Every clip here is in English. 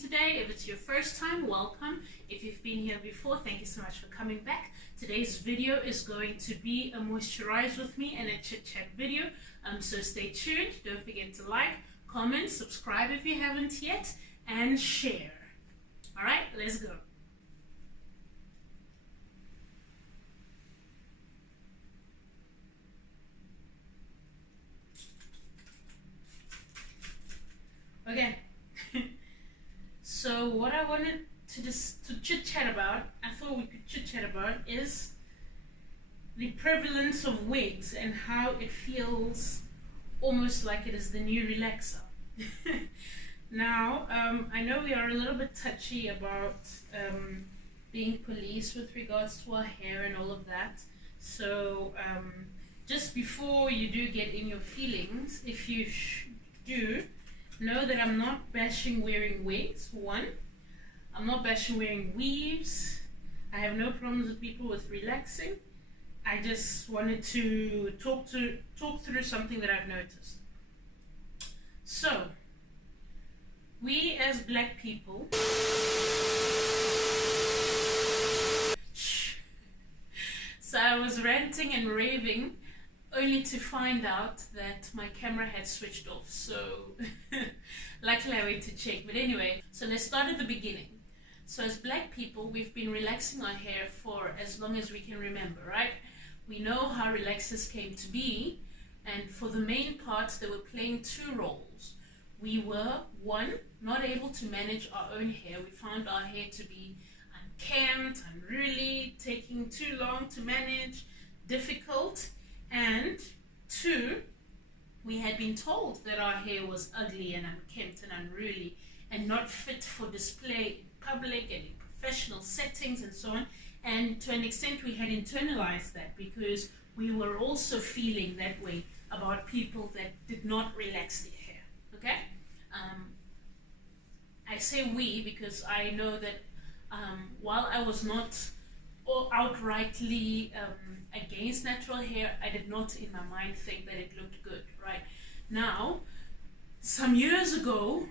today. If it's your first time, welcome. If you've been here before, thank you so much for coming back. Today's video is going to be a moisturize with me and a chit chat video. So stay tuned. Don't forget to like, comment, subscribe if you haven't yet, and share. All right, let's go. Okay. So what I wanted to chit chat about, I thought we could chit chat about, is the prevalence of wigs and how it feels almost like it is the new relaxer. Now, I know we are a little bit touchy about being police with regards to our hair and all of that. So just before you do get in your feelings, if you do, know that I'm not bashing wearing wigs. One, I'm not bashing wearing weaves. I have no problems with people with relaxing. I just wanted to talk through something that I've noticed. So, we as black people, so I was ranting and raving only to find out that my camera had switched off, so luckily I went to check. But anyway, so let's start at the beginning. So as black people, we've been relaxing our hair for as long as we can remember, right? We know how relaxers came to be, and for the main part, they were playing two roles. We were, one, not able to manage our own hair. We found our hair to be unkempt, unruly, taking too long to manage, difficult. And two, we had been told that our hair was ugly and unkempt and unruly and not fit for display in public and in professional settings and so on. And to an extent, we had internalized that because we were also feeling that way about people that did not relax their hair. Okay? I say we because I know that while I was not outrightly against natural hair, I did not in my mind think that it looked good, right? Now, some years ago,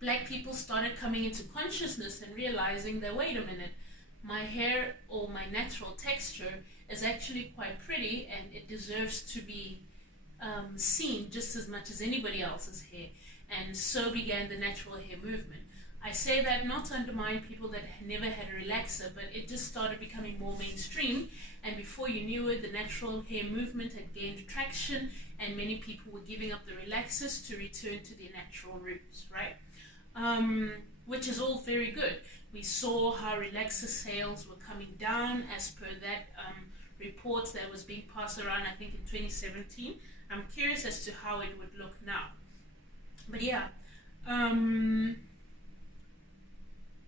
black people started coming into consciousness and realizing that, wait a minute, my hair or my natural texture is actually quite pretty and it deserves to be seen just as much as anybody else's hair. And so began the natural hair movement. I say that not to undermine people that never had a relaxer, but it just started becoming more mainstream, and before you knew it, the natural hair movement had gained traction and many people were giving up the relaxers to return to their natural roots, right? Which is all very good. We saw how relaxer sales were coming down as per that report that was being passed around, I think in 2017. I'm curious as to how it would look now. But yeah,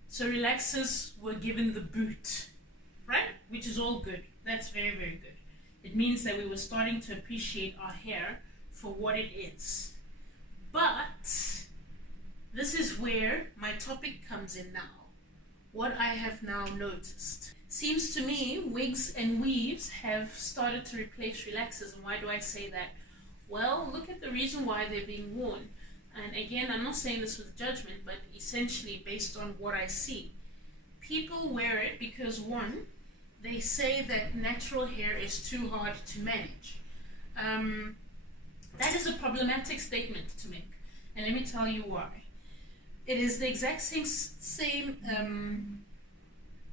so relaxers were given the boot, right? Which is all good. That's very, very good. It means that we were starting to appreciate our hair for what it is. But this is where my topic comes in now. What I have now noticed. Seems to me wigs and weaves have started to replace relaxers. And why do I say that? Well, look at the reason why they're being worn. And again, I'm not saying this with judgment, but essentially based on what I see. People wear it because, one, they say that natural hair is too hard to manage. That is a problematic statement to make. And let me tell you why. It is the exact same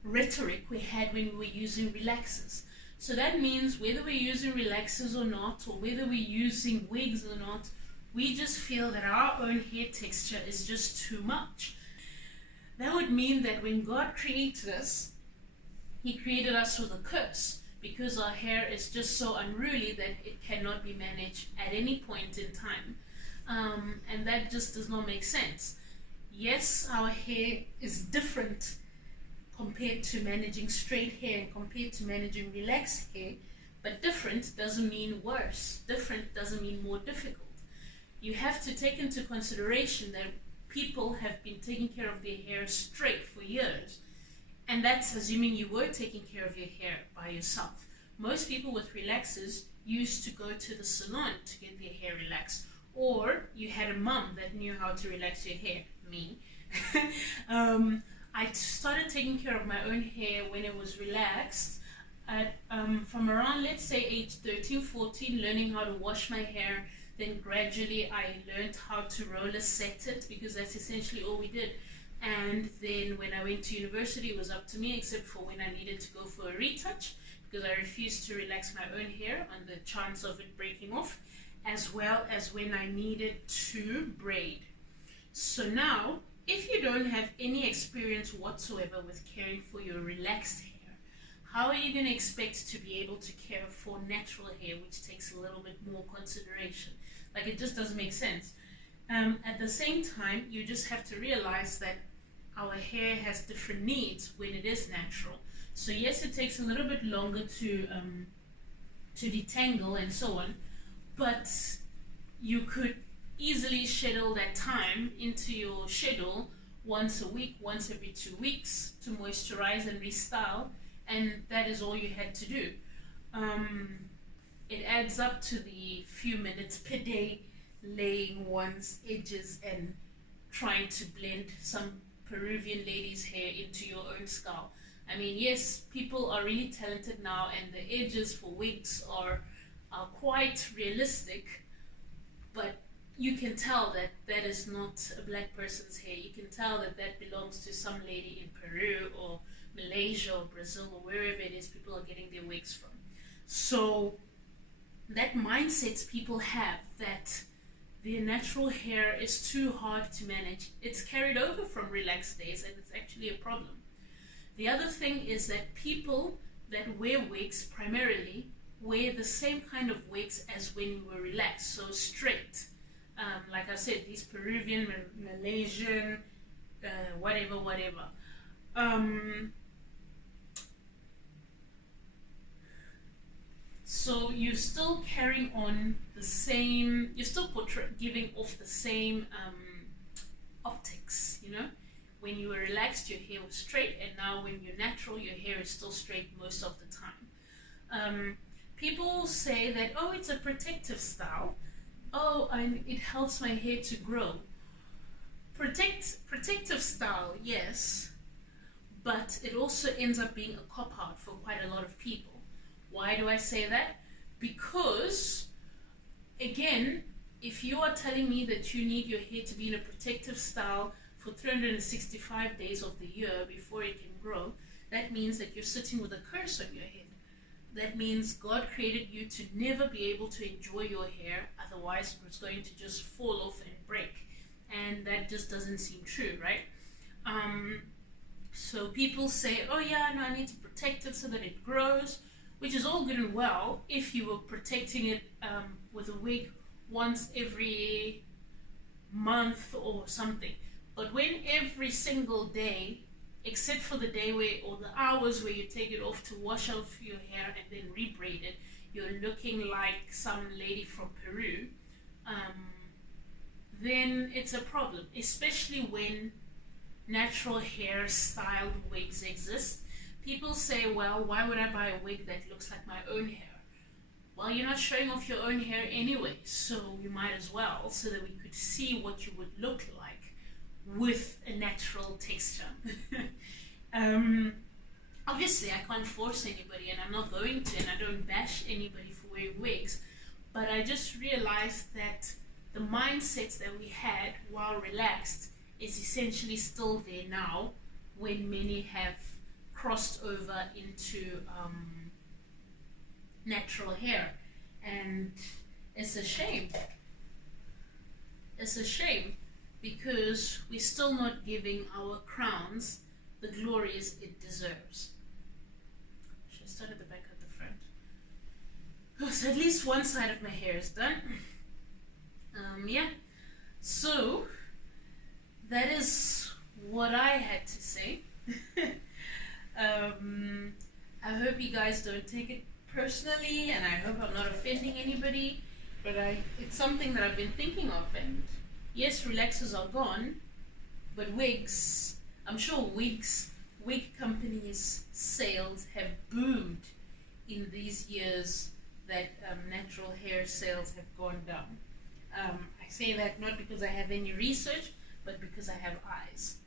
rhetoric we had when we were using relaxers. So that means whether we're using relaxers or not, or whether we're using wigs or not, we just feel that our own hair texture is just too much. That would mean that when God created us, He created us with a curse because our hair is just so unruly that it cannot be managed at any point in time. And that just does not make sense. Yes, our hair is different compared to managing straight hair and compared to managing relaxed hair, but different doesn't mean worse. Different doesn't mean more difficult. You have to take into consideration that people have been taking care of their hair straight for years. And that's assuming you were taking care of your hair by yourself. Most people with relaxers used to go to the salon to get their hair relaxed. Or you had a mum that knew how to relax your hair, me, I started taking care of my own hair when it was relaxed at, from around, let's say, age 13, 14, learning how to wash my hair. Then gradually I learned how to roller set it, because that's essentially all we did. And then when I went to university, it was up to me, except for when I needed to go for a retouch, because I refused to relax my own hair on the chance of it breaking off, as well as when I needed to braid. So now, if you don't have any experience whatsoever with caring for your relaxed hair, how are you going to expect to be able to care for natural hair, which takes a little bit more consideration? Like, it just doesn't make sense. At the same time, you just have to realize that our hair has different needs when it is natural. So yes, it takes a little bit longer to detangle and so on, but you could easily schedule that time into your schedule once a week, once every 2 weeks, to moisturize and restyle, and that is all you had to do. It adds up to the few minutes per day laying one's edges and trying to blend some Peruvian lady's hair into your own scalp. I mean, yes, people are really talented now, and the edges for wigs are quite realistic, but you can tell that that is not a black person's hair. You can tell that that belongs to some lady in Peru or Malaysia or Brazil or wherever it is people are getting their wigs from. So that mindset people have, that their natural hair is too hard to manage, it's carried over from relaxed days, and it's actually a problem. The other thing is that people that wear wigs primarily wear the same kind of wigs as when you were relaxed, so straight. Like I said, these Peruvian, Malaysian, whatever. So you're still carrying on the same, you're still giving off the same optics, you know? When you were relaxed, your hair was straight, and now when you're natural, your hair is still straight most of the time. People say that, oh, it's a protective style. Oh, it helps my hair to grow. Protective style, yes, but it also ends up being a cop-out for quite a lot of people. Why do I say that? Because, again, if you are telling me that you need your hair to be in a protective style for 365 days of the year before it can grow, that means that you're sitting with a curse on your head. That means God created you to never be able to enjoy your hair, otherwise it's going to just fall off and break. And that just doesn't seem true, right? So people say, oh yeah, no, I need to protect it so that it grows, which is all good and well if you were protecting it with a wig once every month or something. But when every single day, except for the day where, or the hours where you take it off to wash off your hair and then rebraid it, you're looking like some lady from Peru, then it's a problem, especially when natural hair styled wigs exist. People say, well, why would I buy a wig that looks like my own hair? Well, you're not showing off your own hair anyway, so you might as well, so that we could see what you would look like with a natural texture. Obviously, I can't force anybody, and I'm not going to, and I don't bash anybody for wearing wigs, but I just realized that the mindset that we had while relaxed is essentially still there now, when many have crossed over into natural hair. And it's a shame. It's a shame, because we're still not giving our crowns the glories it deserves. Should I start at the back or the front? Oh, so at least one side of my hair is done. Yeah, so that is what I had to say. I hope you guys don't take it personally, and I hope I'm not offending anybody, but it's something that I've been thinking of. And yes, relaxers are gone, but wigs, I'm sure wig companies' sales have boomed in these years that natural hair sales have gone down. I say that not because I have any research, but because I have eyes.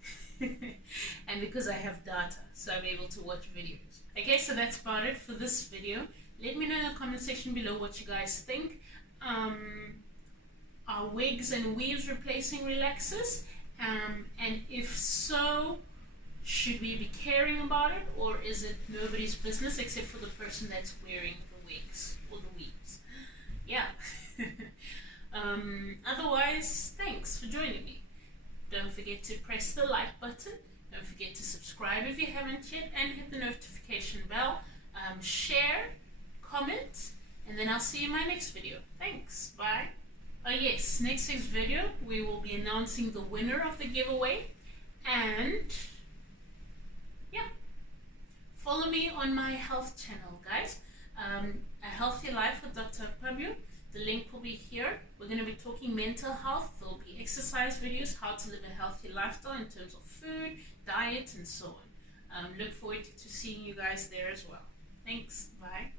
And because I have data, so I'm able to watch videos. Okay, so that's about it for this video. Let me know in the comment section below what you guys think. Are wigs and weaves replacing relaxers? And if so, should we be caring about it, or is it nobody's business except for the person that's wearing the wigs or the weaves? Yeah. Otherwise, thanks for joining me. Don't forget to press the like button. Don't forget to subscribe if you haven't yet, and hit the notification bell. Share, comment, and then I'll see you in my next video. Thanks. Bye. Oh yes, next week's video we will be announcing the winner of the giveaway, and yeah, follow me on my health channel, guys. A Healthy Life with Dr. Pabio. The link will be here. We're going to be talking mental health. There will be exercise videos, how to live a healthy lifestyle in terms of food, diet, and so on. Look forward to seeing you guys there as well. Thanks. Bye.